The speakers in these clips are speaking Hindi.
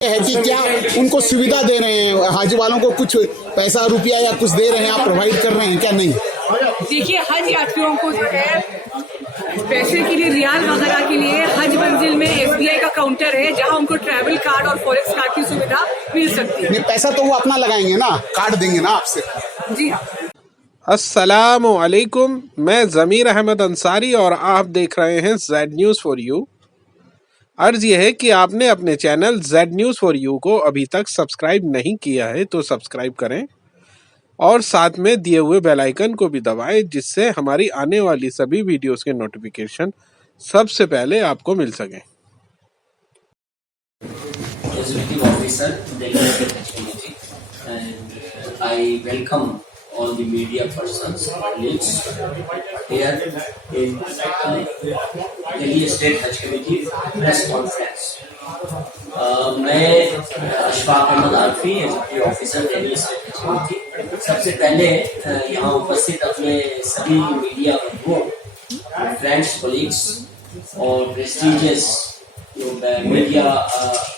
है कि क्या उनको सुविधा दे रहे हैं, हाजी वालों को कुछ पैसा रुपया या कुछ दे रहे हैं, आप प्रोवाइड कर रहे हैं क्या? नहीं, देखिए हज यात्रियों को जो है पैसे के लिए, रियाल वगैरह के लिए हज मंजिल में SBI का काउंटर है जहां उनको ट्रैवल कार्ड और फॉरेक्स कार्ड की सुविधा मिल सकती है। नहीं, पैसा तो वो अपना लगाएंगे ना, कार्ड देंगे ना आपसे। जी हाँ। अस्सलामु अलैकुम, मैं ज़मीर अहमद अंसारी और आप देख रहे हैं जेड न्यूज़ फॉर यू। अर्ज़ यह है कि आपने अपने channel Z news for you को अभी तक सब्सक्राइब नहीं किया है तो सब्सक्राइब करें और साथ में दिए हुए बेल आइकन को भी दबाएं, जिससे हमारी आने वाली सभी वीडियोस के नोटिफिकेशन सबसे पहले आपको मिल सकें। Executive Officer, Delhi State Committee, and I welcome all the media persons, colleagues here in Delhi State Hajj Committee press conference. मैं Ashfaq Ahmad Arfi, executive officer Delhi state Haj committee, सबसे पहले यहाँ उपस्थित अपने सभी मीडिया बंधुओं, फ्रेंड्स, कोलीग्स और प्रेस्टीजियस जो मीडिया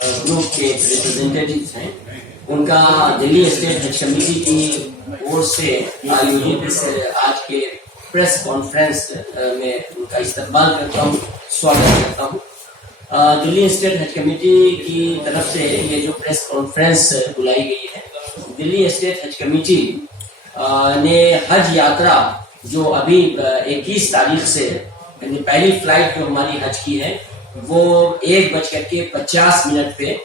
ग्रुप के रिप्रेजेंटेटिव्स हैं, उनका दिल्ली स्टेट हज कमेटी की ओर से आयोजित इस आज के प्रेस कॉन्फ्रेंस में उनका इस्तकबाल करता हूँ, स्वागत करता हूँ। दिल्ली स्टेट हज कमेटी की तरफ से ये जो प्रेस कॉन्फ्रेंस बुलाई गई है, दिल्ली स्टेट हज कमेटी ने हज यात्रा जो अभी 21 तारीख से पहली फ्लाइट जो हमारी हज की है वो 1:50 पे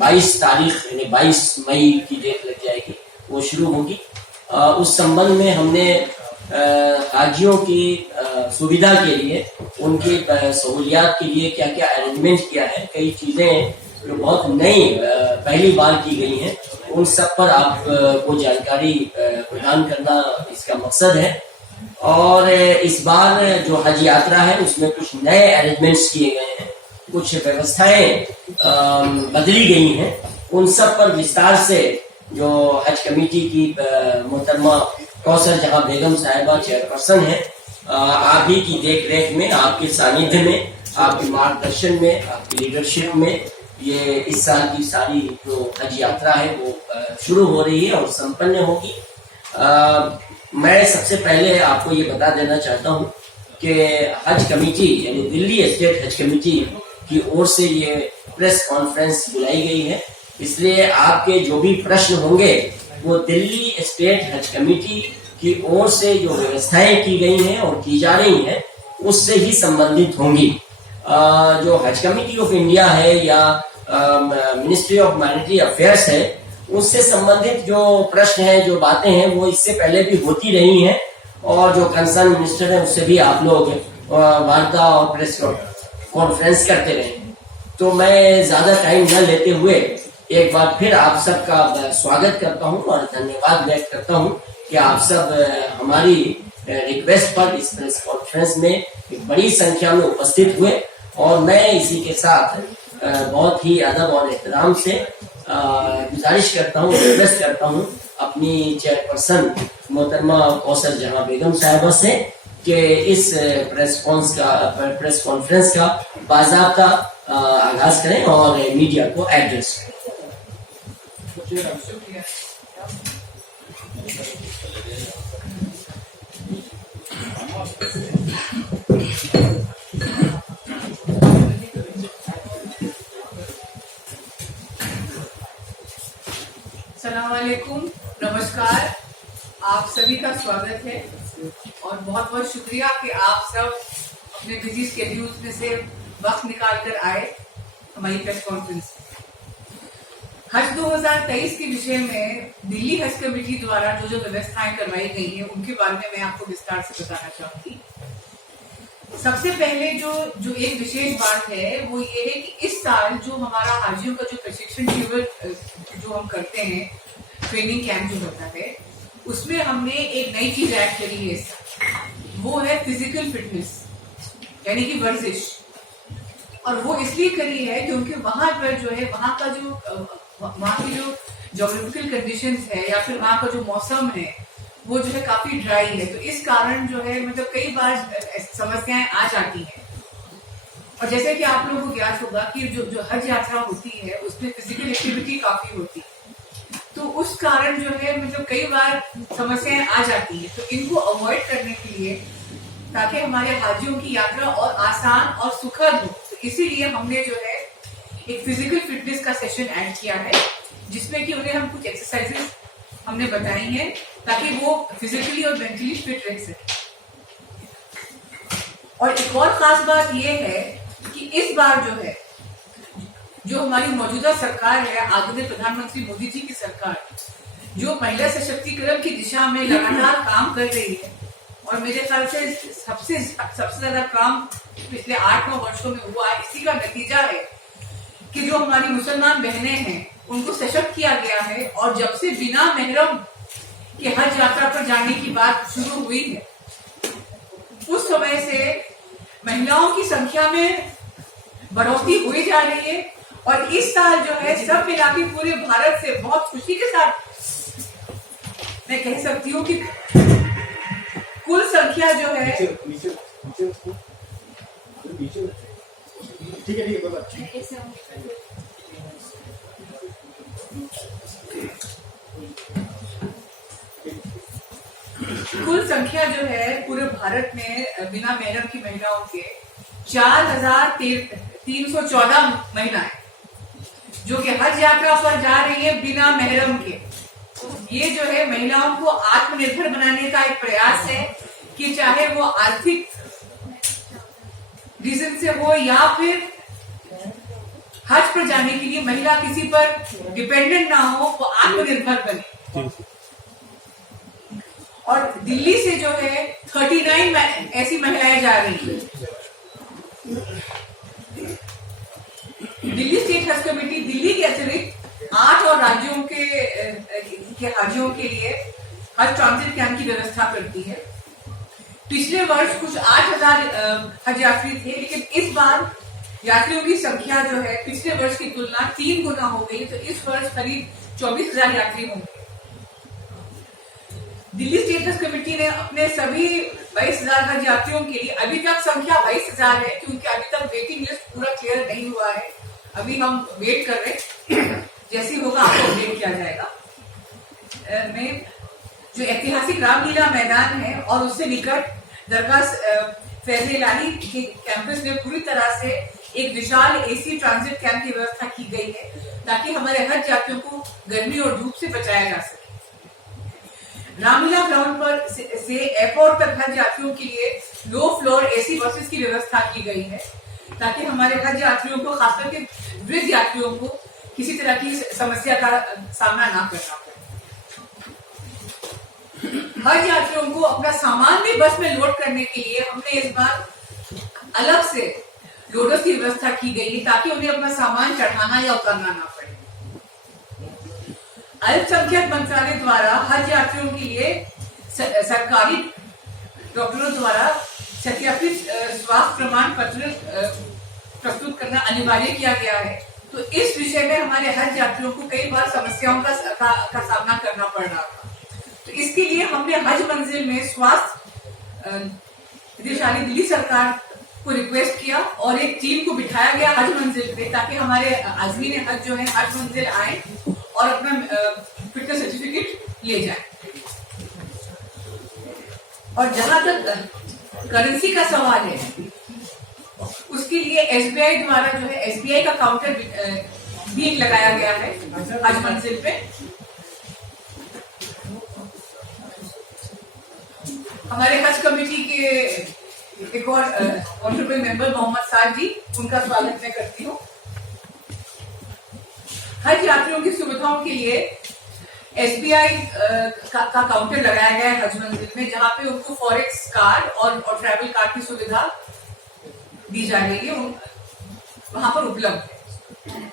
22 तारीख यानी 22 मई की डेट लग जाएगी, वो शुरू होगी। उस संबंध में हमने हाजियों की सुविधा के लिए, उनकी सहूलियात के लिए क्या क्या अरेंजमेंट किया है, कई चीजें जो बहुत नई पहली बार की गई हैं, उन सब पर आपको जानकारी प्रदान करना इसका मकसद है। और इस बार जो हज यात्रा है उसमें कुछ नए अरेंजमेंट्स किए गए हैं, कुछ व्यवस्थाएं बदली गई हैं, उन सब पर विस्तार से जो हज कमेटी की मोहतरमा कौसर जहां बेगम साहिबा चेयरपर्सन है, आप ही की देख रेख में, आपके सानिध्य में, आपके मार्गदर्शन में, आपकी लीडरशिप में ये इस साल की सारी जो हज यात्रा है वो शुरू हो रही है और संपन्न होगी। मैं सबसे पहले आपको ये बता देना चाहता हूँ कि हज कमेटी यानी दिल्ली स्टेट हज कमेटी की ओर से ये प्रेस कॉन्फ्रेंस बुलाई गई है, इसलिए आपके जो भी प्रश्न होंगे वो दिल्ली स्टेट हज कमेटी की ओर से जो व्यवस्थाएं की गई हैं और की जा रही हैं उससे ही संबंधित होंगी। जो हज कमेटी ऑफ इंडिया है या मिनिस्ट्री ऑफ माइनॉरिटी अफेयर्स है, उससे संबंधित जो प्रश्न हैं, जो बातें हैं, वो इससे पहले भी होती रही हैं और जो कंसर्न मिनिस्टर है उससे भी आप लोग वार्ता और प्रेस कॉन्फ्रेंस करते रहे हैं। तो मैं ज्यादा टाइम न लेते हुए एक बार फिर आप सबका स्वागत करता हूं और धन्यवाद व्यक्त करता हूं कि आप सब हमारी रिक्वेस्ट पर इस प्रेस कॉन्फ्रेंस में एक बड़ी संख्या में उपस्थित हुए। और मैं इसी के साथ बहुत ही अदब और एहतराम से गुजारिश करता हूँ, रिक्वेस्ट करता हूँ अपनी चेयरपर्सन मोहतरमा कौसर जहां बेगम साहिबा से कि इस प्रेस कॉन्फ्रेंस का बाज़ाब्ता आगाज करें और मीडिया को एड्रेस करें। अस्सलाम वालेकुम, नमस्कार, आप सभी का स्वागत है और बहुत बहुत शुक्रिया कि आप सब अपने बिजी स्केड्यूल्स में से वक्त निकाल कर आए हमारी प्रेस कॉन्फ्रेंस। हज 2023 के विषय में दिल्ली हज कमेटी द्वारा जो जो व्यवस्थाएं करवाई गई हैं उनके बारे में मैं आपको विस्तार से बताना चाहूंगी। सबसे पहले जो एक विशेष बात है वो ये है कि इस साल जो हमारा हाजियों का जो प्रशिक्षण शिविर जो हम करते हैं, ट्रेनिंग कैंप जो होता है, उसमें हमने एक नई चीज ऐड करी है इस साल, वो है फिजिकल फिटनेस यानी कि वर्जिश। और वो इसलिए करी है क्योंकि वहां पर जो है वहां की जो ज्योग्राफिकल कंडीशंस है या फिर वहां का जो मौसम है वो जो है काफी ड्राई है, तो इस कारण जो है मतलब कई बार समस्याएं आ जाती हैं। और जैसे कि आप लोगों को ज्ञात होगा कि जो हज यात्रा होती है उसमें फिजिकल एक्टिविटी काफी होती है, तो उस कारण जो है मतलब कई बार समस्याएं आ जाती है। तो इनको अवॉइड करने के लिए, ताकि हमारे हाजियों की यात्रा और आसान और सुखद हो, तो इसीलिए हमने जो है एक फिजिकल फिटनेस का सेशन ऐड किया है, जिसमें कि उन्हें हम कुछ एक्सरसाइजेस हमने बताई हैं ताकि वो फिजिकली और मेंटली फिट रह सके। और एक और खास बात यह है कि इस बार जो है, जो हमारी मौजूदा सरकार है, आदरणीय प्रधानमंत्री मोदी जी की सरकार, जो महिला सशक्तिकरण की दिशा में लगातार काम कर रही है, और मेरे ख्याल से सबसे ज्यादा काम पिछले 8-9 वर्षों में हुआ है। इसी का नतीजा है कि जो हमारी मुसलमान बहनें हैं उनको सशक्त किया गया है, और जब से बिना महरम के हज यात्रा पर जाने की बात शुरू हुई है, उस समय से महिलाओं की संख्या में बढ़ोतरी हुई जा रही है। और इस साल जो है सब मिला के पूरे भारत से बहुत खुशी के साथ मैं कह सकती हूँ कि कुल संख्या जो है कुल संख्या जो है पूरे भारत में बिना महरम की महिलाओं के 4,314 महिलाएं जो कि हज यात्रा पर जा रही है बिना महरम के। ये जो है महिलाओं को आत्मनिर्भर बनाने का एक प्रयास है कि चाहे वो आर्थिक रीजन से हो या फिर हज पर जाने के लिए महिला किसी पर डिपेंडेंट ना हो, वो आत्मनिर्भर बने। और दिल्ली से जो है 39 ऐसी महिलाएं जा रही हैं। दिल्ली स्टेट हज कमेटी दिल्ली के अतिरिक्त 8 और राज्यों के हाजियों के लिए हज ट्रांजिट कैंप की व्यवस्था करती है। पिछले वर्ष कुछ 8,000 हज यात्री थे, लेकिन इस बार यात्रियों की संख्या जो है पिछले वर्ष की तुलना 3 गुना हो गई। तो इस वर्ष करीब 24,000 यात्री होंगे। दिल्ली स्टेट हज कमेटी ने अपने सभी 22,000 हज यात्रियों के लिए, अभी तक संख्या 22,000 है क्योंकि अभी तक वेटिंग लिस्ट पूरा क्लियर नहीं हुआ है, अभी हम वेट कर रहे हैं, जैसे होगा आपको अपडेट किया जाएगा। में जो ऐतिहासिक रामलीला मैदान है और उससे निकट दरगाह फैज़ इलाही के कैंपस में पूरी तरह से एक विशाल एसी ट्रांजिट कैंप की व्यवस्था की गई है, ताकि हमारे हज यात्रियों को गर्मी और धूप से बचाया जा सके। रामलीला ग्राउंड पर से एयरपोर्ट तक हज यात्रियों के लिए लो फ्लोर एसी बसेस की व्यवस्था की गई है, ताकि हमारे हज यात्रियों को, खासकर के वृद्ध यात्रियों को, किसी तरह की समस्या का सामना ना करना पड़े। हज यात्रियों को अपना सामान भी बस में लोड करने के लिए हमने इस बार अलग से लोडर्स की व्यवस्था की गई है, ताकि उन्हें अपना सामान चढ़ाना या उतारना ना पड़े। अल्पसंख्यक मंत्रालय द्वारा हज यात्रियों के लिए सरकारी डॉक्टरों द्वारा सत्यापित स्वास्थ्य प्रमाण पत्र प्रस्तुत करना अनिवार्य किया गया है। तो इस विषय में हमारे हज यात्रियों को कई बार समस्याओं का सामना करना पड़ रहा था। तो इसके लिए हमने हज मंजिल में स्वास्थ्य निदेशालय दिल्ली सरकार को रिक्वेस्ट किया और एक टीम को बिठाया गया हज मंजिल पे, ताकि हमारे आज़मीन हज जो है हज मंजिल आए और अपना फिटनेस सर्टिफिकेट ले जाए। और जहां तक करेंसी का सवाल है, उसके लिए एसबीआई द्वारा जो है एसबीआई का काउंटर भी लगाया गया है हज मंजिल पे। हमारे हज कमेटी के एक और ऑनरेबल मेंबर मोहम्मद साद जी, उनका स्वागत मैं करती हूँ। हज यात्रियों की सुविधाओं के लिए एसबीआई का काउंटर लगाया गया है हज मंजिल में, जहां पे उनको फॉरेक्स कार्ड और ट्रैवल कार्ड की सुविधा दी जा रही है, वहां पर उपलब्ध है।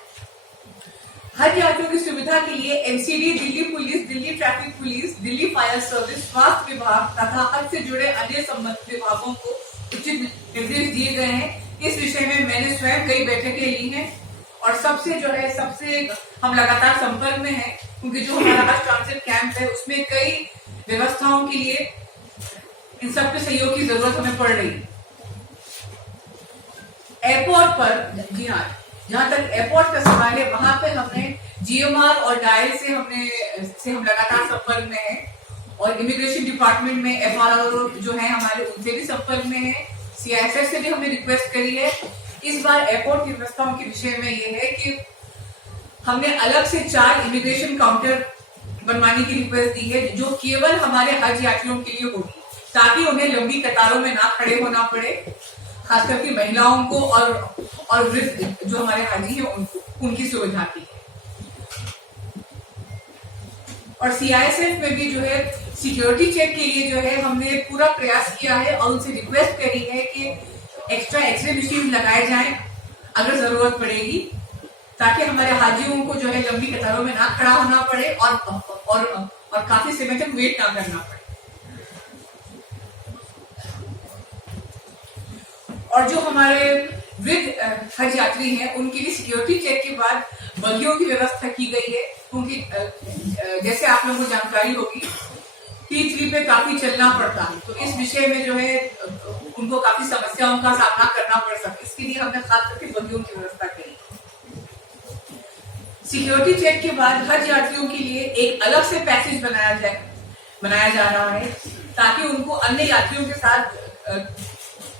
हज यात्रियों की सुविधा के लिए NCD, Delhi police, Delhi traffic police, Delhi fire service, स्वास्थ्य विभाग तथा हज से जुड़े अन्य संबंधित विभागों को उचित निर्देश दिए गए हैं। इस विषय में मैंने स्वयं कई बैठकें ली हैं और सबसे हम लगातार संपर्क में हैं, क्योंकि जो हमारा हज ट्रांजिट कैंप है उसमें कई व्यवस्थाओं के लिए इन सबके सहयोग की जरूरत हमें पड़ रही है। एयरपोर्ट पर, जी हाँ, जहां तक एयरपोर्ट का सवाल है वहां पे हमने GMR और डायल से हम लगातार संपर्क में हैं और इमिग्रेशन डिपार्टमेंट में FRO जो है हमारे उनसे भी संपर्क में है, CISF से भी हमने रिक्वेस्ट करी है। इस बार एयरपोर्ट की व्यवस्थाओं के विषय में ये है कि हमने अलग से 4 इमिग्रेशन काउंटर बनवाने की रिक्वेस्ट दी है जो केवल हमारे हज यात्रियों के लिए होगी, ताकि उन्हें लंबी कतारों में ना खड़े होना पड़े, खास करके महिलाओं को और वृद्ध जो हमारे हाजी हैं उनकी सुविधा की है। और CISF में भी जो है सिक्योरिटी चेक के लिए जो है हमने पूरा प्रयास किया है और उनसे रिक्वेस्ट करी है कि एक्स्ट्रा एक्सरे मशीन लगाए जाएं अगर जरूरत पड़ेगी, ताकि हमारे हाजियों को जो है लंबी कतारों में ना खड़ा होना पड़े और काफी समय तक वेट ना करना पड़े। और जो हमारे वृद्ध हज यात्री हैं उनके लिए सिक्योरिटी चेक के बाद बगियों की व्यवस्था की गई है, क्योंकि जैसे आप लोगों को जानकारी होगी T3 पे काफी चलना पड़ता है, तो इस विषय में जो है उनको काफी समस्याओं का सामना करना पड़ सकता है, इसके लिए हमने खास करके बगियों की व्यवस्था करी। सिक्योरिटी चेक के बाद हज यात्रियों के लिए एक अलग से पैसेज बनाया जा रहा है, ताकि उनको अन्य यात्रियों के साथ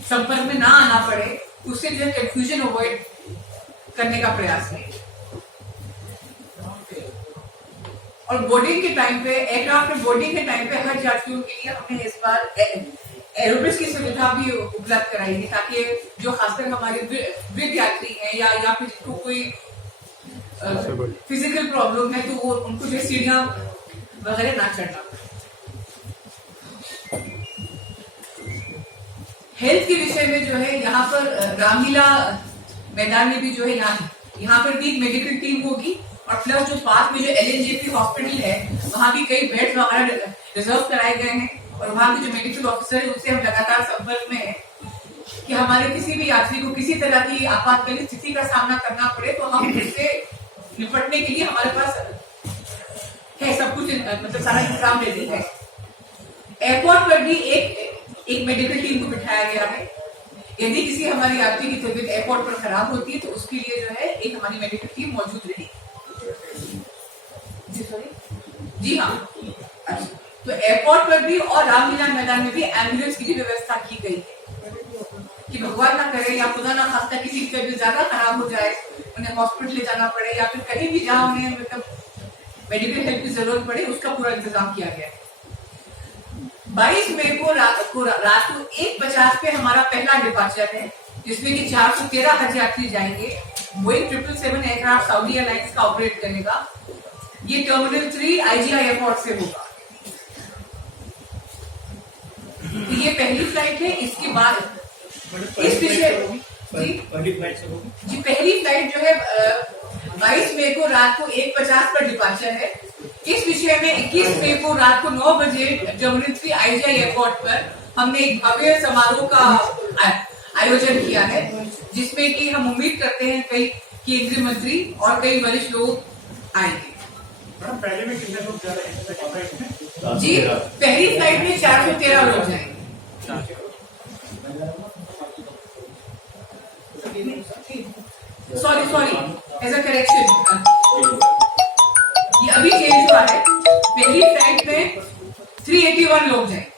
संपर्क में ना आना पड़े, उससे जो है कंफ्यूजन अवॉइड करने का प्रयास है। और बोर्डिंग के टाइम पे, एयरक्राफ्ट में बोर्डिंग के टाइम पे हज यात्रियों के लिए हमने इस बार एरोबिक्स की सुविधा भी उपलब्ध कराई है, ताकि जो खासकर हमारे वृद्ध यात्री हैं या फिर जिनको कोई फिजिकल प्रॉब्लम है तो वो उनको जो सीढ़ियां वगैरह ना चढ़ना पड़े। हेल्थ के विषय में जो है यहाँ पर रामलीला मैदान में भी जो है यहाँ पर भी मेडिकल टीम होगी और प्लस जो पास में जो LNJP हॉस्पिटल है वहाँ भी कई बेड्स वगैरह रिजर्व कराए गए हैं और वहाँ के जो मेडिकल ऑफिसर है उनसे हम लगातार संपर्क में है कि हमारे किसी भी यात्री को किसी तरह की आपातकालीन स्थिति का सामना करना पड़े तो हम उससे निपटने के लिए हमारे पास है सब कुछ, मतलब सारा इंतजाम रेडी है। एयरपोर्ट पर भी एक मेडिकल टीम को बिठाया गया है, यदि किसी हमारे यात्री की तबीयत एयरपोर्ट पर खराब होती है तो उसके लिए जो है एक हमारी मेडिकल टीम मौजूद रहेगी। जी हाँ, अच्छा, तो एयरपोर्ट पर भी और रामलीला मैदान में भी एम्बुलेंस की भी व्यवस्था की गई है कि भगवान ना करे या खुदा ना खास्ता किसी की तबीयत ज्यादा खराब हो जाए, उन्हें हॉस्पिटल ले जाना पड़े या फिर कहीं भी जहाँ उन्हें मतलब मेडिकल हेल्प की जरूरत पड़े, उसका पूरा इंतजाम किया गया है। 22 मई को रात को 1:50 पे हमारा पहला डिपार्चर है, जिसमें कि 413 हज यात्री जाएंगे। बोइंग 777 एयरक्राफ्ट सऊदी एयरलाइंस का ऑपरेट करेगा। ये टर्मिनल 3 IGI एयरपोर्ट से होगा। तो ये पहली फ्लाइट है। इसके बाद इस विषय जी पहली फ्लाइट जो है 22 मई को रात को 1:50 पर डिपार्चर है। इस विषय में 21 मई को रात को 9 बजे टर्मिनल 3 IGI एयरपोर्ट पर हमने एक भव्य समारोह का आयोजन किया है, जिसमें कि हम उम्मीद करते हैं कई केंद्रीय मंत्री और कई वरिष्ठ लोग आएंगे। पहले में कितने लोग जा रहे हैं? जी पहली फ्लाइट में 413 लोग जाएंगे। सॉरी एज अ करेक्शन, ये अभी चेंज हुआ है। पहली फ्लाइट में 381 लोग जाएंगे।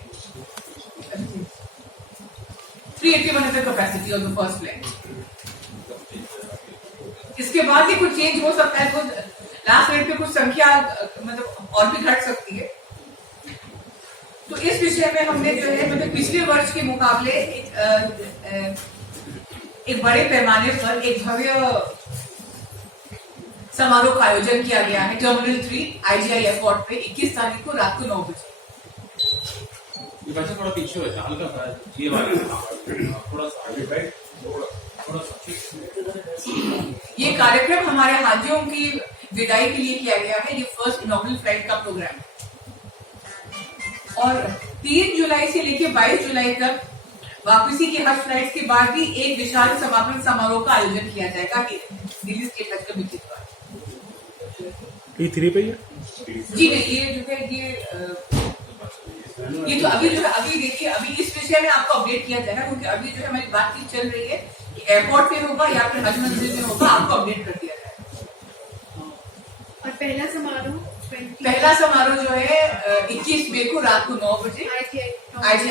381 is the capacity of the first flight. इसके बाद ये कुछ चेंज हो सकता है, कुछ लास्ट फ्लाइट पे कुछ संख्या मतलब और भी घट सकती है। तो इस विषय में हमने जो है मतलब पिछले वर्ष के मुकाबले एक बड़े पैमाने पर एक भव्य समारोह का आयोजन किया गया है टर्मिनल 3 IGI एयरपोर्ट पे 21 तारीख को रात को 9 बजे। ये बच्चा थोड़ा पीछे हो जाए, हल्का सा ये वाला थोड़ा सा आगे बैठ, थोड़ा सा। ये कार्यक्रम हमारे हाजियों की विदाई के लिए किया गया है। ये फर्स्ट इनॉग्रेल फ्लाइट का प्रोग्राम और 3 जुलाई से लेकर 22 जुलाई तक वापसी की हज फ्लाइट के बाद भी एक विशाल समापन समारोह का आयोजन किया जाएगा दिल्ली स्टेट हज कमेटी द्वारा। T3 पे जी नहीं, ये जो है ये तो अभी जो है अभी देखिए, अभी इस विषय में आपको अपडेट किया जाएगा, क्योंकि अभी जो है हमारी बातचीत चल रही है कि एयरपोर्ट पे होगा या फिर हज मंजिल में होगा, आपको अपडेट कर दिया जाएगा। और पहला समारोह जो है 21 मई को रात को 9 बजे ITI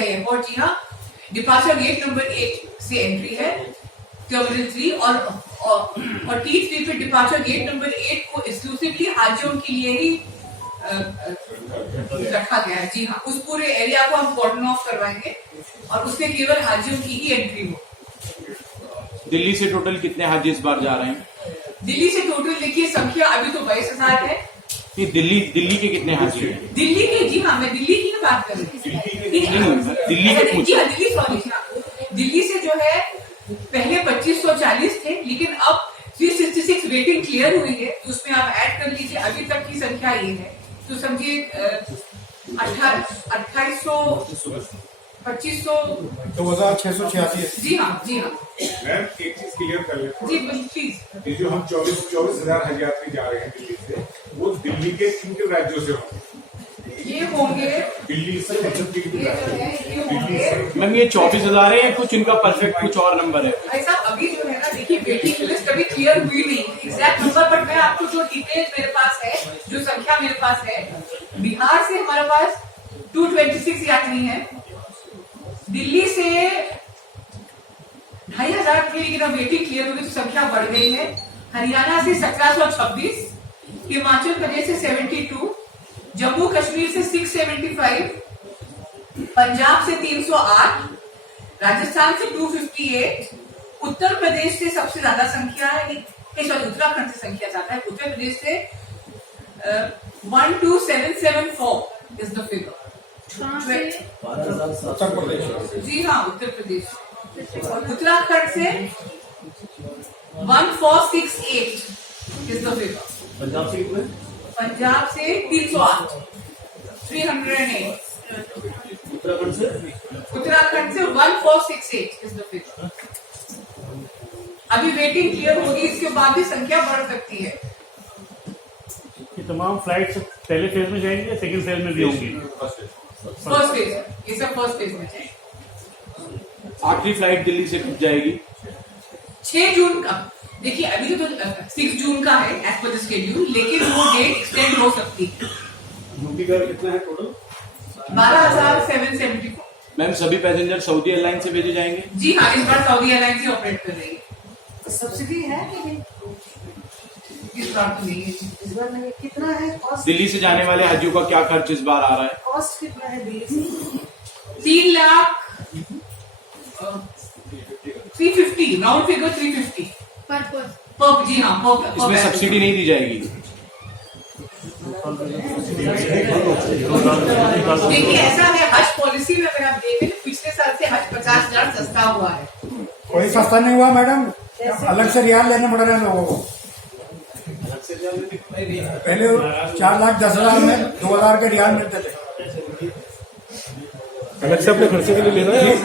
एयरपोर्ट, जी हाँ, डिपार्चर गेट नंबर 8 से एंट्री है टर्मिनल 3 और T3 पे डिपार्चर गेट नंबर 8 को एक्सक्लूसिवली हाजियों के लिए ही रखा गया है। जी हाँ, उस पूरे एरिया को हम कॉर्डन ऑफ करवाएंगे और उसमें केवल हाजियों की ही एंट्री हो। दिल्ली से टोटल कितने हाजी इस बार जा रहे हैं? दिल्ली से टोटल देखिए संख्या अभी तो 22,000 है। ये दिल्ली के कितने हाजी हैं? दिल्ली के, जी हाँ, मैं दिल्ली की बात कर रही हूँ। दिल्ली के जी हाँ, दिल्ली, सॉरी, दिल्ली से जो है पहले 2540 थे, लेकिन अब 366 वेटिंग क्लियर हुई है, तो उसमें आप ऐड कर लीजिए, अभी तक की संख्या ये है, तो समझिए 2800 2500 2686। जी हाँ, जी हाँ, मैम एक चीज क्लियर कर लेते जी हैं, प्लीज। ये जो हम 24,000 हज यात्री जा रहे हैं दिल्ली से, वो दिल्ली के किन राज्यों से होंगे? ये होंगे, दिल्ली से मतलब ये जो है ये होंगे, मैम ये 24,000 है, कुछ इनका परफेक्ट कुछ और नंबर है? ऐसा अभी जो है ना, देखिए वेटिंग लिस्ट अभी क्लियर हुई नहीं एग्जैक्ट नंबर, बट मैं आपको जो डिटेल मेरे पास है, जो संख्या मेरे पास है, बिहार से हमारे पास 226 यात्री हैं, दिल्ली से 2,500 थे, लेकिन अब वेटिंग क्लियर होगी तो संख्या बढ़ गई है। हरियाणा से 1726, हिमाचल प्रदेश से 72, जम्मू कश्मीर से 675, पंजाब से 308, राजस्थान से 258, उत्तर प्रदेश से सबसे ज्यादा संख्या है, सॉरी उत्तराखंड से संख्या ज्यादा है, उत्तर प्रदेश से 12774 इज द फिगर। जी हाँ, उत्तर प्रदेश। और उत्तराखंड से 1468 इज द फिगर। पंजाब से 308 308। उत्तराखंड से 1468 इज द फिगर। अभी वेटिंग क्लियर होगी, इसके बाद भी संख्या बढ़ सकती है। ये तमाम फ्लाइट्स पहले फेज में जाएंगे या सेकंड फेज में भी होंगी? फर्स्ट फेज, ये सब फर्स्ट फेज में है। आखिरी फ्लाइट दिल्ली से कब जाएगी? 6 जून का, देखिए अभी तो 6 जून का है एज पर द शेड्यूल, लेकिन वो डेट एक्सटेंड हो सकती है। कितना है टोटल? 12,774। मैम सभी पैसेंजर सऊदी एयरलाइन से भेजे जाएंगे? जी हाँ, इस बार सऊदी एयरलाइंस ही ऑपरेट कर रही है। सब्सिडी है लेकिन इस बार तो नहीं है। इस बार नहीं। कितना है कॉस्ट? दिल्ली से जाने वाले हाजियों का क्या खर्च इस बार आ रहा है? कॉस्ट कितना है दिल्ली से? 3 लाख 350, राउंड फिगर 350 पर, जी हाँ, पर इसमें सब्सिडी नहीं दी जाएगी? देखिए ऐसा है, हज पॉलिसी में अगर आप देखें तो पिछले साल से हज 50,000 सस्ता हुआ है। कोई सस्ता नहीं हुआ मैडम, अलग से रियाल लेने पड़ रहे हैं लोगों को। पहले 4,10,000 में 2,000 के रियाल मिलते थे। अलग से अपने खर्चे के लिए ले रहे हैं?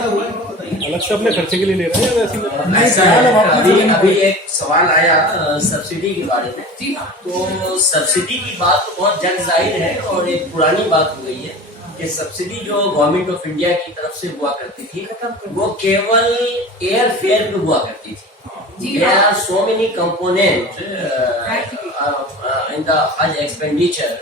अलग से अपने खर्चे के लिए ले रहे हैं या वैसे? ऐसा है, अभी एक सवाल आया सब्सिडी के बारे में। जी हाँ, तो सब्सिडी की बात तो बहुत जग जाहिर है और एक पुरानी बात हो गई है कि सब्सिडी जो गवर्नमेंट ऑफ इंडिया की तरफ से हुआ करती थी वो केवल एयर फेयर पे हुआ करती थी। There are so many components in the Hajj expenditure,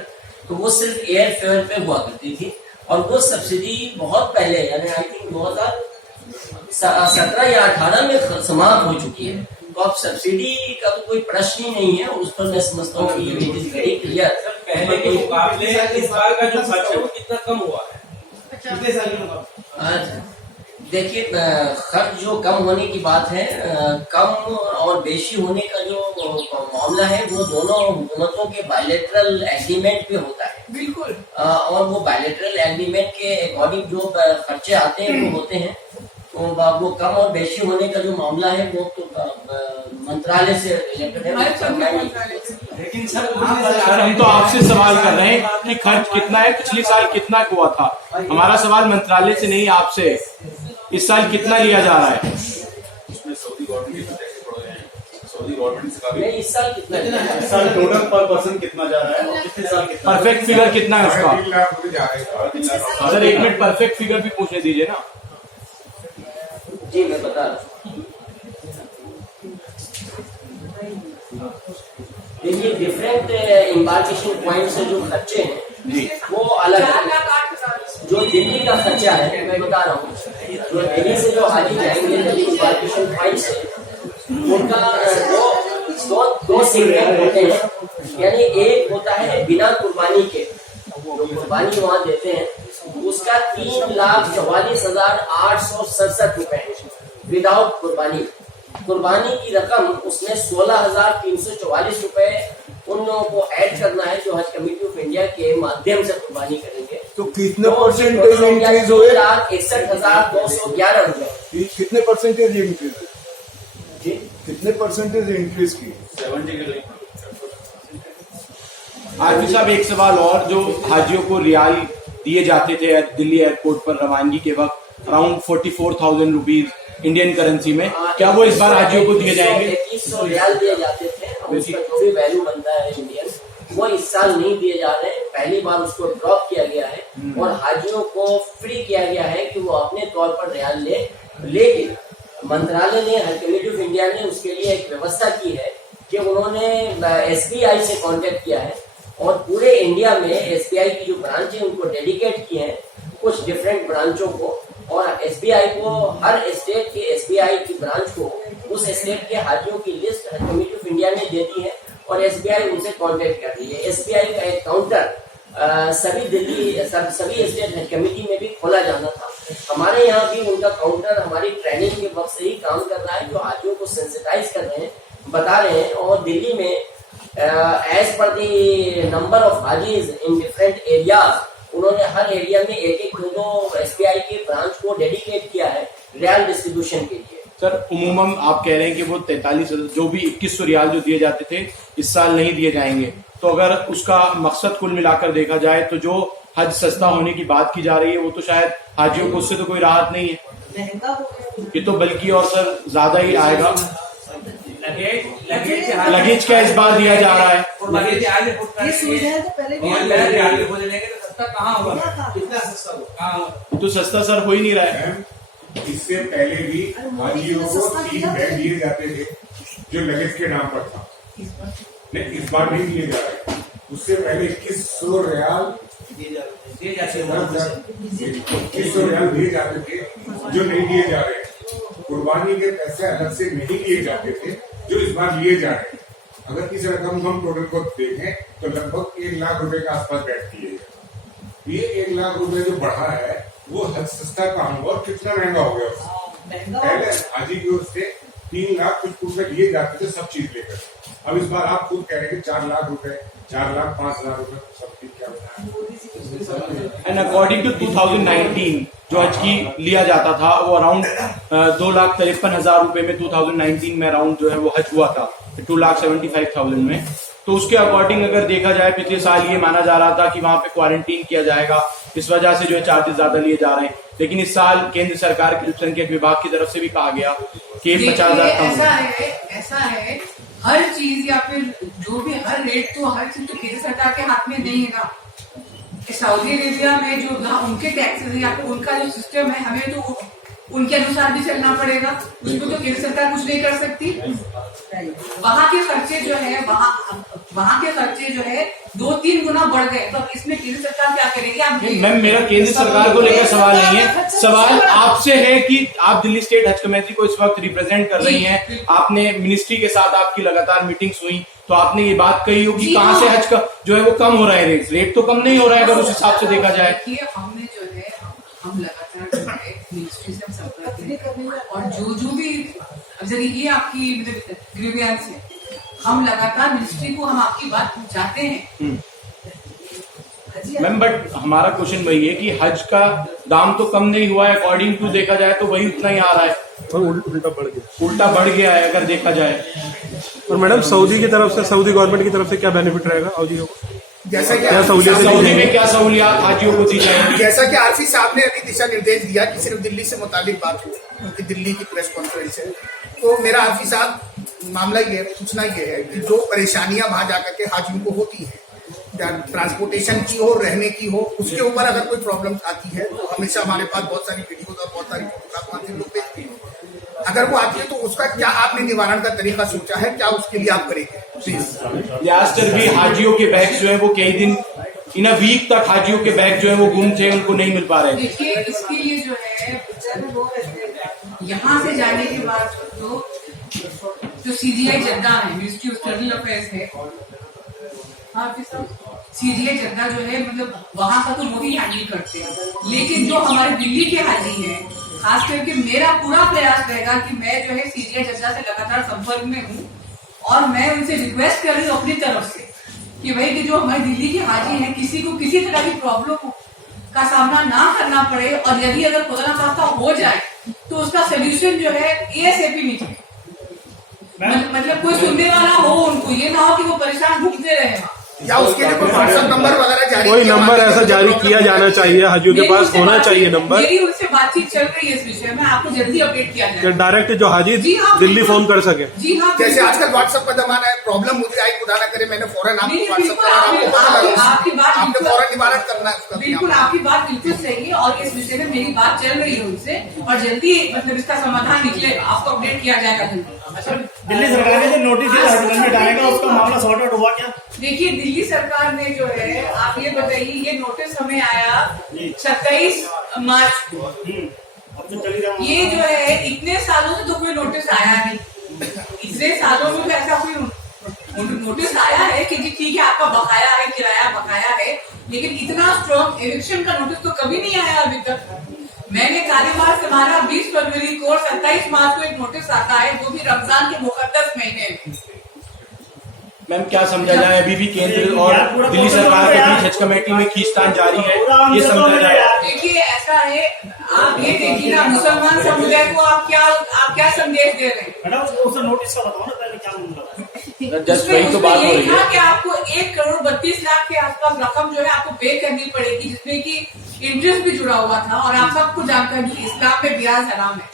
तो वो सिर्फ एयर फेयर पे हुआ करती थी और वो सब्सिडी बहुत पहले यानी आई थिंक 2017 या 18 में समाप्त हो चुकी है। तो अब सब्सिडी का तो कोई प्रश्न ही नहीं है, उस पर मैं समझता हूँ कि इट इज वेरी क्लियर। पहले के मुकाबले इस बार का जो खर्च है वो कितना कम हुआ है? कितने साल के मुकाबले? देखिए खर्च जो कम होने की बात है, कम और बेशी होने का जो मामला है वो दोनों हुकूमतों के बायलैटरल एग्रीमेंट पे होता है। बिल्कुल। और वो बायलैटरल एग्रीमेंट के अकॉर्डिंग जो खर्चे आते हैं वो होते हैं। तो वो कम और बेशी होने का जो मामला है वो तो मंत्रालय से रिलेटेड है। लेकिन सर हम तो आपसे सवाल कर रहे हैं कि खर्च कितना है, पिछले साल कितना हुआ था? हमारा सवाल मंत्रालय से नहीं आपसे, इस साल कितना लिया जा रहा है? इसमें सऊदी गवर्नमेंट के पैसे पड़ गए हैं, सऊदी गवर्नमेंट से नहीं, इस साल कितना इस साल टोटल पर पर्सन कितना जा रहा है और कितने साल कितना? परफेक्ट फिगर कितना है उसका? 3 लाख रुपए जा रहे हैं। सर 1 मिनट परफेक्ट फिगर भी पूछने दीजिए ना। जी मैं बता रहा हूँ। देखिए डिफरेंट एम्बार्केशन पॉइंट से जो खर्चे हैं वो अलग है। जो दिल्ली का खर्चा है मैं बता रहा हूँ, जो दिल्ली से जो हाजी जाएंगे दिल्ली एम्बार्केशन पॉइंट से, उनका दो सेगमेंट होते हैं। यानी एक होता है बिना कुर्बानी के, जो कुर्बानी वहाँ देते हैं उसका 3,44,867 रुपए विदाउट कुर्बानी। कुर्बानी की रकम उसमें 16,344 रुपए उन लोगों को ऐड करना है जो हज कमेटी ऑफ इंडिया के माध्यम से कुर्बानी करेंगे। तो कितने परसेंटेज इंक्रीज हुए? 61,211 रुपए। कितने परसेंटेज इंक्रीज? जी कितने परसेंटेज इंक्रीज की? 70। आरपी साहब एक सवाल और, जो हाजियों को रियाल दिए जाते थे दिल्ली एयरपोर्ट पर रवानगी के वक्त अराउंड 44,000 रुपीज इंडियन करेंसी में, क्या वो इस बार हाजियों को दिए जाएंगे? 3,100 रियाल दिए जाते थे, उसका जो भी वैल्यू बनता है इंडियन, वो इस साल नहीं दिए जा रहे हैं। पहली बार उसको ड्रॉप किया गया है और हाजियों को फ्री किया गया है कि वो अपने तौर पर रियाल ले। लेकिन मंत्रालय ने, हज कमेटी ऑफ इंडिया ने उसके लिए एक व्यवस्था की है कि उन्होंने SBI से कांटेक्ट किया है और पूरे इंडिया में SBI की जो ब्रांच है उनको डेडिकेट किए हैं कुछ डिफरेंट ब्रांचों को, और SBI को हर स्टेट के SBI की ब्रांच को उस स्टेट के हाजियों की लिस्ट हज कमेटी ऑफ इंडिया ने दे दी है और SBI उनसे कांटेक्ट कर रही है। SBI का एक काउंटर सभी स्टेट हज कमेटी में भी खोला जाना था। हमारे यहाँ भी उनका काउंटर हमारी ट्रेनिंग के वक्त से ही काम कर रहा है, जो हाजियों को सेंसिटाइज कर रहे हैं, बता रहे हैं। और दिल्ली में as per the number of हाजीज इन डिफरेंट एरियाज, उन्होंने हर एरिया में एक दो SBI के ब्रांच को डेडिकेट किया है रियाल डिस्ट्रीब्यूशन के लिए। सर उमूमन आप कह रहे हैं कि वो 43 जो भी 2100 रियाल जो दिए जाते थे इस साल नहीं दिए जाएंगे, तो अगर उसका मकसद कुल मिलाकर देखा जाए तो जो हज सस्ता होने की बात की जा रही है वो तो शायद हाजियों को उससे तो कोई राहत नहीं है, ये तो बल्कि और सर ज्यादा ही आएगा। लगेज क्या इस बार दिया जा रहा है? ये सुविधा तो पहले तो सस्ता सर हो ही नहीं रहा है। इससे पहले भी हाजियों को 3 बैग दिए जाते थे जो लगेज के नाम पर था, लेकिन इस बार नहीं दिए जा रहे। उससे पहले 2100 रियाल दिए जाते थे जो नहीं दिए जा रहे। कुर्बानी के पैसे अलग से नहीं लिए जाते थे जो इस बार लिए जा रहे हैं। अगर इस रकम हम टोटल को देखें तो लगभग 1 लाख रुपए के आसपास बैठती है। ये 1 लाख रुपए जो बढ़ा है वो हद सस्ता कहाँ हुआ और कितना महंगा हो गया। पहले हाजी की ओर से 3 लाख कुछ रुपए लिए जाते थे सब चीज लेकर, अब इस बार आप खुद कह रहे हैं 4 लाख रुपए, 4 लाख 5 लाख रुपए सब चीज क्या बताया। एंड अकॉर्डिंग टू 2019 जो हज की लिया जाता था वो अराउंड 2,53,000 रुपए में 2019 में अराउंड जो है वो हज हुआ था 2,75,000 में। तो उसके अकॉर्डिंग अगर देखा जाए पिछले साल ये माना जा रहा था कि वहां पे क्वारंटीन किया जाएगा, इस वजह से जो है चार्जेस ज्यादा लिए जा रहे हैं, लेकिन इस साल केंद्र सरकार के अल्पसंख्यक विभाग की तरफ से भी कहा गया कि 50,000 कम ऐसा है हर चीज या फिर जो भी हर रेट तो हर चीज तो केंद्र सरकार के हाथ में नहीं है ना। सऊदी अरेबिया में जो ना उनके टैक्सेस या फिर उनका जो सिस्टम है, हमें तो उनके अनुसार भी चलना पड़ेगा, उसको तो केंद्र सरकार कुछ नहीं कर सकती। वहाँ के खर्चे जो है वहाँ के खर्चे जो है 2-3 गुना बढ़ गए, तो इसमें केंद्र सरकार क्या करेगी? आप मैम मेरा केंद्र सरकार को लेकर सवाल नहीं है, सवाल आपसे है कि आप दिल्ली स्टेट हज कमेटी को इस वक्त रिप्रेजेंट कर रही हैं। आपने मिनिस्ट्री के साथ आपकी लगातार मीटिंग्स हुई तो आपने ये बात कही होगी कहाँ से हज का जो है वो कम हो रहा है, रेट तो कम नहीं हो रहा है अगर उस हिसाब से देखा जाए। हमने जो है हम लगातार जो है मिनिस्ट्री से संपर्क में और जो भी ये आपकी ग्रीवियंस है, हम लगातार मिनिस्ट्री को हम आपकी बात पहुंचाते हैं। मैम बट हमारा क्वेश्चन वही है कि हज का दाम तो कम नहीं हुआ है, अकॉर्डिंग टू देखा जाए तो वही उतना ही आ रहा है और उल्टा बढ़ गया है अगर देखा जाए। और मैडम सऊदी की तरफ से, सऊदी गवर्नमेंट की तरफ से क्या बेनिफिट रहेगा हाजियों को? जैसा कि सऊदी में क्या सहूलियात हाजियों को दी जाएगी? जैसा कि आरसी साहब ने अभी दिशा निर्देश दिया कि सिर्फ दिल्ली से मुताबिक बात हो, क्योंकि दिल्ली की प्रेस कॉन्फ्रेंस है, तो मेरा आरसी साहब मामला ये पूछना ये है कि जो परेशानियां वहां जाकर के हाजियों को होती है, ट्रांसपोर्टेशन की हो, रहने की हो, उसके ऊपर अगर कोई प्रॉब्लम आती है तो हमेशा हमारे पास बहुत सारी वीडियोज और बहुत सारी फोटोग्राफ लोग देखते हैं। अगर वो आती है तो उसका क्या आपने निवारण का तरीका सोचा है, क्या उसके लिए आप करेंगे प्लीज? लास्ट भी हाजियों के बैग जो है वो कई दिन इन अ वीक तक हाजियों के बैग जो है वो गुम थे, उनको नहीं मिल पा रहे थे। देखिए, इसके लिए जो है यहाँ से जाने के बाद तो जो सीजीआई जद्दा है, मिनिस्ट्री ऑफ एक्सटर्नल अफेयर्स है, हाँ सीजीआई जद्दा जो है मतलब वहां का तो वो ही हैंडल करते हैं, लेकिन जो हमारे दिल्ली के हाजी हैं, खास करके मेरा पूरा प्रयास रहेगा कि मैं जो है सीजीआई जद्दा से लगातार संपर्क में हूँ और मैं उनसे रिक्वेस्ट कर रही हूँ अपनी तरफ से कि भाई कि जो हमारे दिल्ली के हाजी हैं, किसी को किसी तरह की प्रॉब्लम का सामना ना करना पड़े, और यदि अगर खुदा ना खास्ता हो जाए तो उसका सोल्यूशन जो है एएसएपी निकले। मतलब कोई सुनने वाला हो, उनको ये ना हो कि वो परेशान भुगते रहे, या उसके लिए कोई व्हाट्सएप नंबर वगैरह जारी, कोई नंबर ऐसा जारी किया जाना चाहिए, हाजियों के पास होना चाहिए नंबर। मेरी उनसे बातचीत चल रही है इस विषय में, आपको जल्दी अपडेट किया जाए, डायरेक्ट जो हाजी जी हाँ, दिल्ली फोन कर सके। जी हाँ, जैसे आजकल व्हाट्सएप का जमाना है, प्रॉब्लम मुझे आई, खुदा ना करे मैंने फौरन आपको व्हाट्सएप आपकी बात आपने फौरन निवारण करना है उसका। बिल्कुल, आपकी बात बिल्कुल सही है और इस विषय में मेरी बात चल रही है उनसे, और जल्दी मतलब इसका समाधान निकलेगा, आपको अपडेट किया जाएगा जल्दी। दिल्ली सरकार ने जो नोटिस दिया हजबंद में डालेगा, उसका मामला सॉर्ट आउट हुआ क्या? देखिए, दिल्ली सरकार ने जो है, आप ये बताइए, ये नोटिस हमें आया 27 मार्च को। ये जो है इतने सालों से तो कोई नोटिस आया नहीं, इतने सालों में ऐसा कोई नोटिस आया है कि जी ठीक है आपका बकाया है, किराया बकाया है, लेकिन इतना स्ट्रॉन्ग एविक्शन का नोटिस तो कभी नहीं आया अभी तक। मैंने कार्यभार संभाला 20 फरवरी को, 27 मार्च को एक नोटिस आता है, जो भी रमजान के मुकद्दस महीने में। मैम क्या समझा जाए, अभी भी केंद्र और दिल्ली सरकार के बीच हज कमेटी में खींचतान जारी है, ये समझा जाए। देखिए ऐसा है, आप ये देखिए ना, मुसलमान समुदाय को आप क्या संदेश दे रहे हैं? मैडम नोटिस का बताओ ना पहले क्या मतलब। जस्ट वही तो बात हो रही है कि आपको 1,32,00,000 के आसपास रकम जो है आपको पे करनी पड़ेगी, जिसमें कि इंटरेस्ट भी जुड़ा हुआ था, और आप सबको जानकर भी इस्लाम में ब्याज हराम है,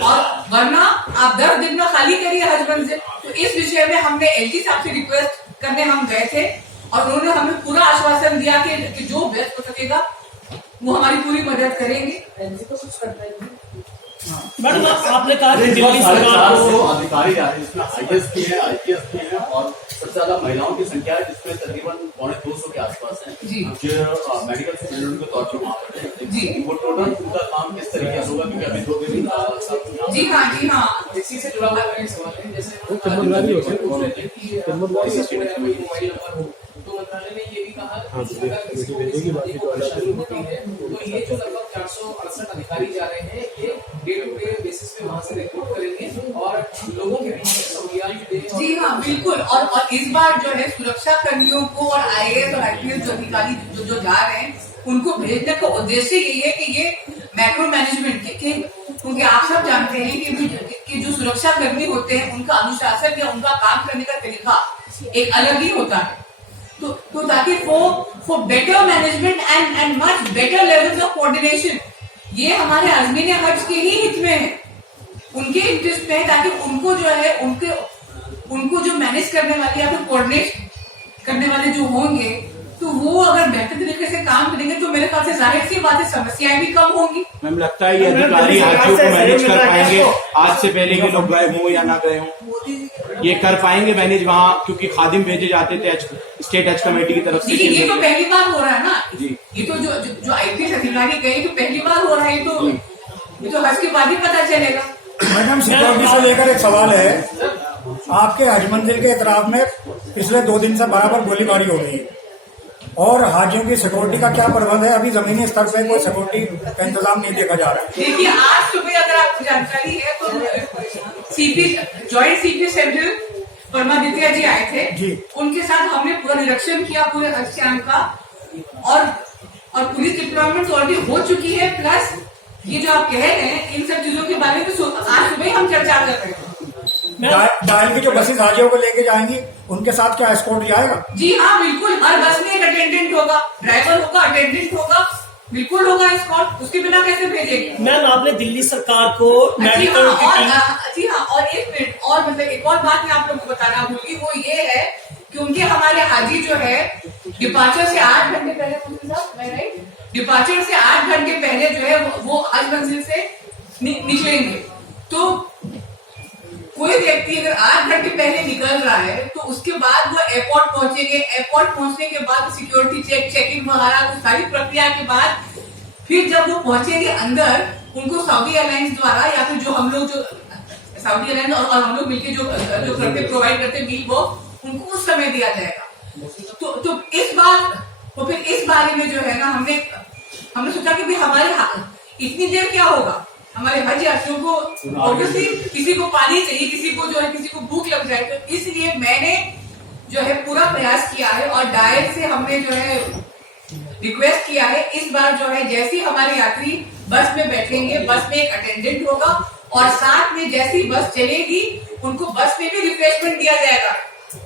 और वरना आप 10 दिन में खाली करिए हज मंजिल। तो इस विषय में हमने एलजी साहब से रिक्वेस्ट करने हम गए थे, और उन्होंने हमें पूरा आश्वासन दिया कि जो बेस्ट हो सकेगा वो हमारी पूरी मदद करेंगे। एलजी को कुछ करना है मैडम, आपने कहा कि दिल्ली सरकार को अधिकारी आ रहे हैं, जिसमें आईएएस की है, आईपीएस की है, और सबसे ज्यादा महिलाओं की संख्या है, जिसमें तकरीबन 250 के आसपास है, जो मेडिकल स्टूडेंट के तौर पर वहाँ पर है। जी, वो टोटल उनका काम किस तरीके से होगा, क्योंकि अभी 2 दिन जी हाँ, इसी से जुड़ा हुआ मेरा सवाल है। जैसे तो मंत्रालय ने ये भी कहा तो ये जो लगभग 468 अधिकारी जा रहे हैं, ये डे टू डे बेसिस पे वहाँ से रिक्रूट करेंगे और लोगों के बीच सहूलियात देंगे। जी हाँ, बिल्कुल। और इस बार जो है सुरक्षा कर्मियों को और आईएएस और आईपीएस जो अधिकारी जो जा रहे हैं, उनको भेजने का उद्देश्य यही है कि ये मैक्रो मैनेजमेंट के, क्योंकि आप सब जानते हैं कि जो सुरक्षा कर्मी होते हैं उनका अनुशासन या उनका काम करने का तरीका एक अलग ही होता है, तो ताकि for better management and much better levels of coordination, ये हमारे आज़मीन हज के ही हित में है, उनके इंटरेस्ट में है, ताकि उनको जो है उनको जो मैनेज करने वाले या फिर कोऑर्डिनेट करने वाले जो होंगे, तो वो अगर बेहतर तरीके से काम करेंगे तो मेरे ख्याल से जाहिर सी बात है समस्याएं भी कम होंगी। मैम लगता है ये अधिकारी हाजियों को मैनेज कर पाएंगे, आज से पहले के लोग गए हों या ना गए हों, ये कर पाएंगे मैनेज वहाँ, क्योंकि खादिम भेजे जाते थे स्टेट हज कमेटी की तरफ से। ये तो पहली बार हो रहा है ना जी, ये तो जो आईपीएस अधिकारी गए तो पहली बार हो रहा है, ये तो हज के बाद ही पता चलेगा। मैडम, सिक्योरिटी से लेकर एक सवाल है, आपके हज मंजिल के इतराफ में पिछले 2 दिन से बराबर गोलीबारी हो रही है, और हाजियों की सिक्योरिटी का क्या प्रबंध है? अभी जमीनी स्तर पे कोई सिक्योरिटी का इंतजाम नहीं देखा जा रहा है। देखिए, आज सुबह अगर आपको जानकारी है तो जॉइंट सीपी सेंट्रल परमादित्य जी आए थे जी। उनके साथ हमने पूरा निरीक्षण किया पूरे हज कैंप का, और पुलिस डिप्लॉयमेंट ऑलरेडी हो चुकी है, प्लस ये जो आप कह रहे हैं इन सब चीजों के बारे में आज सुबह हम चर्चा कर रहे हैं। डायल की जो बसेस हाजियों को लेके जाएंगी, उनके साथ क्या एस्कॉर्ट जाएगा? जी हाँ, बिल्कुल, हर बस में एक अटेंडेंट होगा, ड्राइवर होगा, अटेंडेंट होगा, बिल्कुल होगा एस्कॉर्ट, उसके बिना कैसे भेजेंगे? मैम, आपने दिल्ली सरकार को मेडिकल जी हाँ, और एक मिनट और, मतलब एक और बात मैं आप लोगों को बताना भूली, वो ये है कि उनके हमारे हाजी जो है डिपार्चर से 8 घंटे पहले, डिपार्चर से 8 घंटे पहले जो है वो हज मंजिल से निकलेंगे, तो कोई व्यक्ति अगर 8 घंटे पहले निकल रहा है तो उसके बाद वो एयरपोर्ट पहुंचेंगे, एयरपोर्ट पहुंचने के बाद सिक्योरिटी चेकिंग वगैरह तो सारी प्रक्रिया के बाद फिर जब वो पहुंचेंगे अंदर, उनको सऊदी एयरलाइंस द्वारा या फिर जो हम लोग जो सऊदी एयरलाइंस और हम लोग मिलकर जो करते प्रोवाइड करते मील बॉक्स, उनको उस समय दिया जाएगा। तो इस बार तो फिर इस बारे में जो है ना हमने सोचा कि भाई हमारे इतनी देर क्या होगा, हमारे हज यात्रियों को ऑब्वियसली किसी को पानी चाहिए, किसी को जो है किसी को भूख लग जाए, तो इसलिए मैंने जो है पूरा प्रयास किया है और डायर से हमने जो है रिक्वेस्ट किया है इस बार जो है जैसे हमारे यात्री बस में बैठेंगे, बस में एक अटेंडेंट होगा और साथ में जैसी बस चलेगी उनको बस में भी रिफ्रेशमेंट दिया जाएगा,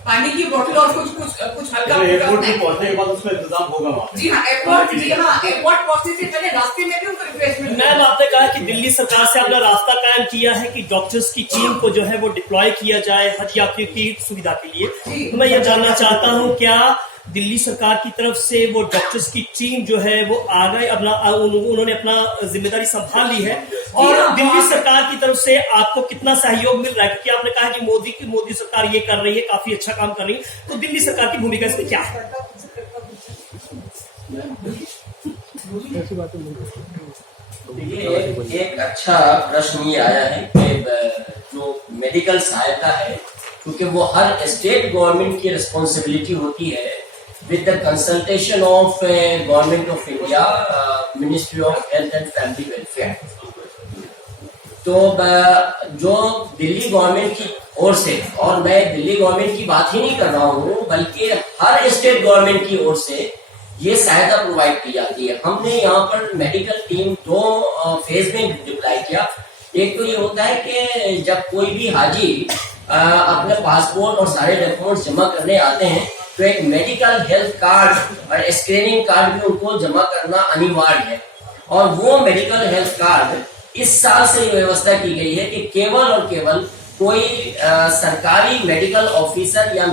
पानी की बोतल और कुछ हल्का एयरपोर्ट में पहुंचने के बाद उसका इंतजाम होगा वहाँ। जी हाँ, एयरपोर्ट पहुंचने से पहले रास्ते में भी उनको रिफ्रेशमेंट। मैम आपने कहा कि दिल्ली सरकार से आपने रास्ता कायम किया है कि डॉक्टर्स की टीम को जो है वो डिप्लॉय किया जाए हज यात्रियों की सुविधा के लिए। मैं ये जानना चाहता हूँ क्या दिल्ली सरकार की तरफ से वो डॉक्टर्स की टीम जो है वो आ गए, उन्होंने अपना जिम्मेदारी संभाल ली है, और दिल्ली सरकार की तरफ से आपको कितना सहयोग मिल रहा है? क्योंकि आपने कहा कि मोदी सरकार ये कर रही है, काफी अच्छा काम कर रही है, तो दिल्ली सरकार की भूमिका इसमें क्या है? देखिए, एक अच्छा प्रश्न ये आया है कि जो मेडिकल सहायता है, क्योंकि वो हर स्टेट गवर्नमेंट की रिस्पॉन्सिबिलिटी होती है with the consultation of Government of India, Ministry of Health and Family Welfare. तो जो दिल्ली गवर्नमेंट की ओर से, और मैं दिल्ली गवर्नमेंट की बात ही नहीं कर रहा हूँ बल्कि हर स्टेट गवर्नमेंट की ओर से ये सहायता प्रोवाइड की जाती है। हमने यहाँ पर मेडिकल टीम 2 फेज में डिप्लॉय किया। एक तो ये होता है कि जब कोई भी हाजी अपने पासपोर्ट और सारे डॉक्यूमेंट्स जमा करने आते हैं तो एक मेडिकल हेल्थ कार्ड और स्क्रीनिंग कार्ड भी उनको जमा करना अनिवार्य है, और वो मेडिकल हेल्थ कार्ड इस साल से ये व्यवस्था की गई है कि केवल और केवल कोई सरकारी मेडिकल ऑफिसर या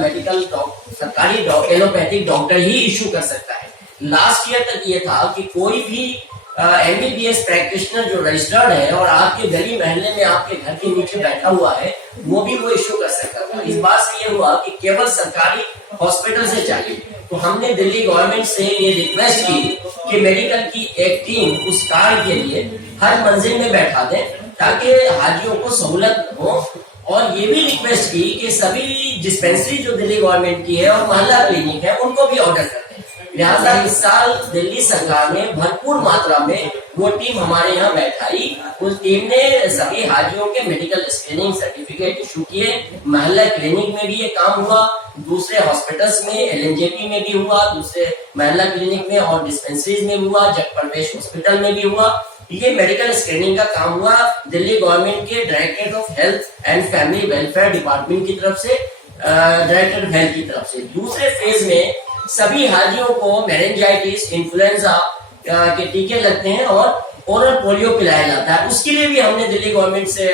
सरकारी एलोपैथिक डॉक्टर ही इशू कर सकता है। लास्ट ईयर तक ये था कि कोई भी MBBS प्रैक्टिशनर जो रजिस्टर्ड है और आपके गली मोहल्ले में आपके घर के नीचे बैठा हुआ है वो भी वो इशू कर सकता था। इस बात से ये हुआ कि केवल सरकारी हॉस्पिटल से चाहिए, तो हमने दिल्ली गवर्नमेंट से ये रिक्वेस्ट की कि मेडिकल की एक टीम उस कार्ड के लिए हर मंजिल में बैठा दें ताकि हाजियों को सहूलत हो, और ये भी रिक्वेस्ट की कि सभी डिस्पेंसरी जो दिल्ली गवर्नमेंट की है और मोहल्ला क्लिनिक है उनको भी ऑर्डर कर दें। लिहाजा इस साल दिल्ली सरकार ने भरपूर मात्रा में वो टीम हमारे यहाँ बैठाई। उस टीम ने सभी हाजियों के मेडिकल स्क्रीनिंग सर्टिफिकेट इशू किए। मोहल्ला क्लिनिक में भी ये काम हुआ, दूसरे हॉस्पिटल्स में LNJP में भी हुआ, दूसरे मोहल्ला क्लिनिक में और डिस्पेंसरीज में भी हुआ, जगप्रवेश हॉस्पिटल में भी हुआ। ये मेडिकल स्क्रीनिंग का काम हुआ दिल्ली गवर्नमेंट के directorate of health and family welfare department की तरफ से, डायरेक्टर ऑफ हेल्थ की तरफ से। दूसरे फेज में सभी हाजियों को मेनिंजाइटिस, इन्फ्लुएंजा के टीके लगते हैं और ओरल पोलियो पिलाया जाता है। उसके लिए भी हमने दिल्ली गवर्नमेंट से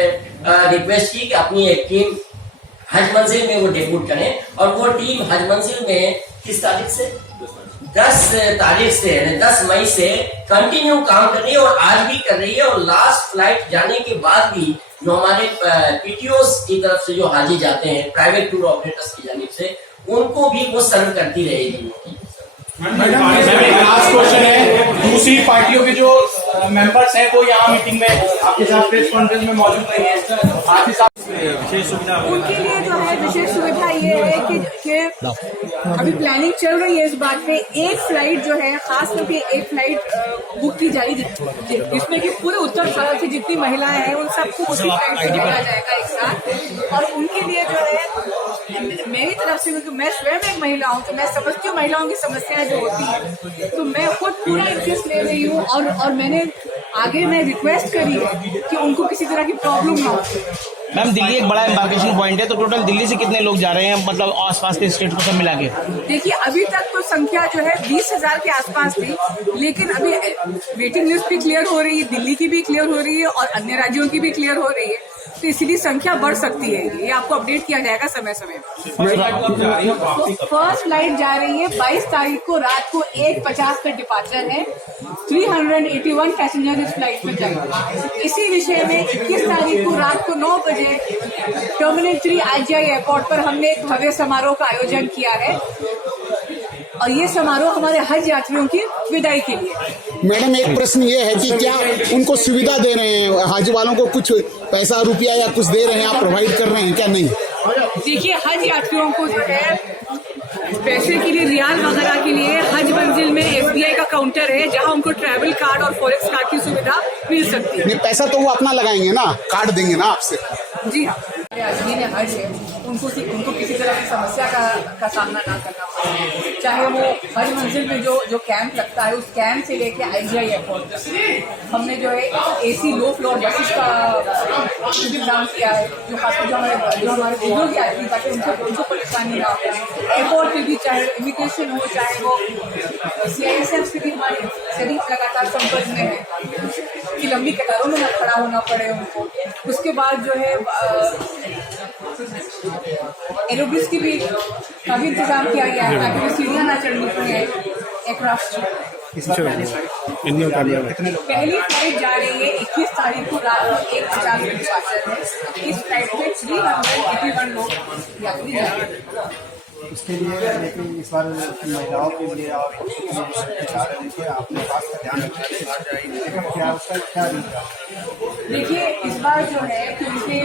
रिक्वेस्ट की कि अपनी एक टीम हज मंजिल में वो डेप्यूट करें, और वो टीम हज मंजिल में किस तारीख से 10 तारीख से 10 मई से कंटिन्यू काम कर रही है और आज भी कर रही है। और लास्ट फ्लाइट जाने के बाद भी जो हमारे PTOs की तरफ से जो हाजी जाते हैं प्राइवेट टूर ऑपरेटर्स की जानिब से, उनको भी वो सर्व करती रहेगी। लास्ट क्वेश्चन है, दूसरी पार्टियों के जो मेंबर्स हैं वो यहाँ मीटिंग में आपके साथ प्रेस कॉन्फ्रेंस में मौजूद नहीं है, आपके साथ विशेष सुविधा उनके लिए जो है विशेष सुविधा ये है कि अभी प्लानिंग चल रही है इस बात पे, एक फ्लाइट जो है खास करके एक फ्लाइट बुक की जाएगी जिसमें कि पूरे उत्तर भारत से जितनी महिलाएं हैं उन सबको उसी फ्लाइट से भेजा जाएगा एक साथ। और उनके लिए जो है मेरी तरफ से, क्योंकि मैं स्वयं एक महिला हूँ तो मैं समझती हूँ महिलाओं की समस्याएं जो होती है, तो मैं खुद पूरा इंटरेस्ट ले रही हूँ और मैंने आगे मैं रिक्वेस्ट करी है कि उनको किसी तरह की प्रॉब्लम ना हो। मैम दिल्ली एक बड़ा एम्बार्केशन पॉइंट है, तो टोटल दिल्ली से कितने लोग जा रहे हैं, मतलब आसपास के स्टेट को सब मिला के? देखिए अभी तक तो संख्या जो है 20,000 के आसपास थी, लेकिन अभी वेटिंग लिस्ट भी क्लियर हो रही है, दिल्ली की भी क्लियर हो रही है और अन्य राज्यों की भी क्लियर हो रही है। तो इसीलिए संख्या बढ़ सकती है। ये आपको अपडेट किया जाएगा समय समय। फर्स्ट फ्लाइट जा रही है 22 तारीख को रात को 1:50 का डिपार्चर है। 381 पैसेंजर इस फ्लाइट में जाएंगे। इसी विषय में 21 तारीख को रात को 9 बजे टर्मिनल 3 IGI एयरपोर्ट पर हमने एक भव्य समारोह का आयोजन किया है और ये समारोह हमारे हज यात्रियों की विदाई के लिए। मैडम एक प्रश्न ये है कि क्या उनको सुविधा दे रहे हैं, हाजी वालों को कुछ पैसा रुपया या कुछ दे रहे हैं, आप प्रोवाइड कर रहे हैं क्या? नहीं, देखिए हज यात्रियों को जो है पैसे के लिए, रियाल वगैरह के लिए हज मंजिल में SBI का काउंटर है जहां उनको ट्रैवल कार्ड और फॉरेक्स कार्ड की सुविधा मिल सकती है। नहीं, पैसा तो वो अपना लगाएंगे ना, कार्ड देंगे ना आपसे। जी हाँ, अजमीर हज है उनको किसी तरह की समस्या का सामना ना करना पड़े, चाहे वो हज मंजिल में जो कैंप लगता है उस कैंप से लेके IGI एयरपोर्ट तक हमने जो है AC लो फ्लोर बसेस का इंतजाम किया है, जो खासकर जो हमारे बुजुर्ग यात्री ताकि उनको परेशानी ना हो। एयरपोर्ट पे भी चाहे इमिग्रेशन हो चाहे वो CISF से भी हमारे सभी लगातार संपर्क में है कि लंबी कतारों में न खड़ा होना पड़े उनको। उसके बाद जो है एरोब्रिज की भी काफी इंतजाम किया गया है ताकि वो सीढ़ियां ना चढ़नी पड़े एयरक्राफ्ट। पहली फ्लाइट जा रही है 21 तारीख को रात को 1:50 के डिपार्चर है। इस फ्लाइट में 381 लोग यात्री जाएंगे। इसके लिए लेकिन इस बार महिलाओं के लिए और आपने बात का ध्यान रखना क्या उसका क्या देखिए इस बार जो है क्योंकि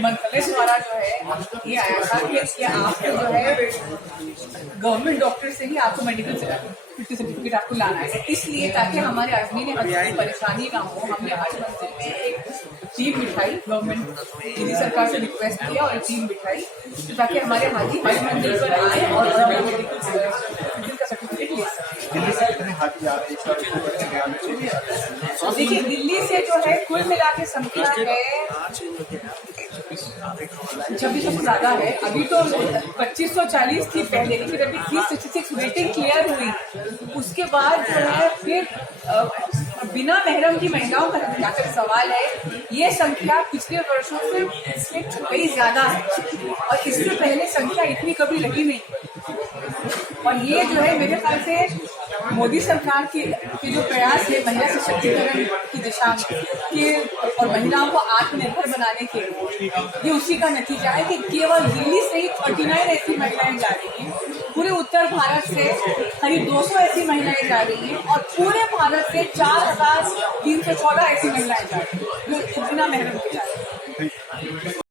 मंत्रालय द्वारा जो है ये आया था कि आपको जो है गवर्नमेंट डॉक्टर से ही आपको मेडिकल सर्टिफिकेट आपको लाना है, इसलिए ताकि हमारे आदमी ने हज की परेशानी ना हो। हमने हज मंजिल में एक टीम बिठाई, गवर्नमेंट दिल्ली सरकार से रिक्वेस्ट किया और एक टीम बिठाई ताकि हमारे हाजी हज मंजिल पर आए और अपना मेडिकल का सर्टिफिकेट ले सकें। दिल्ली से कितने हाजी आ रहे हैं? देखिए दिल्ली से जो है कुल मिला के संख्या है 2600 से ज्यादा है। अभी तो 2540 थी पहले, लेकिन अभी 366 वेटिंग क्लियर हुई। उसके बाद जो है फिर बिना महरम की महिलाओं का जहाँ तक सवाल है, ये संख्या पिछले वर्षों से कई ज्यादा है और इससे पहले संख्या इतनी कभी रही नहीं। और ये जो है मेरे ख्याल से मोदी सरकार के जो प्रयास है महिला सशक्तिकरण की दिशा में और महिलाओं को आत्मनिर्भर बनाने के लिए, ये उसी का नतीजा है कि केवल दिल्ली से ही 39 ऐसी महिलाएं जा रही हैं। पूरे उत्तर भारत से करीब 200 ऐसी महिलाएं जा रही हैं और पूरे भारत से 4314 ऐसी महिलाएं जा रही हैं जो बिना महरम के जा रही हैं।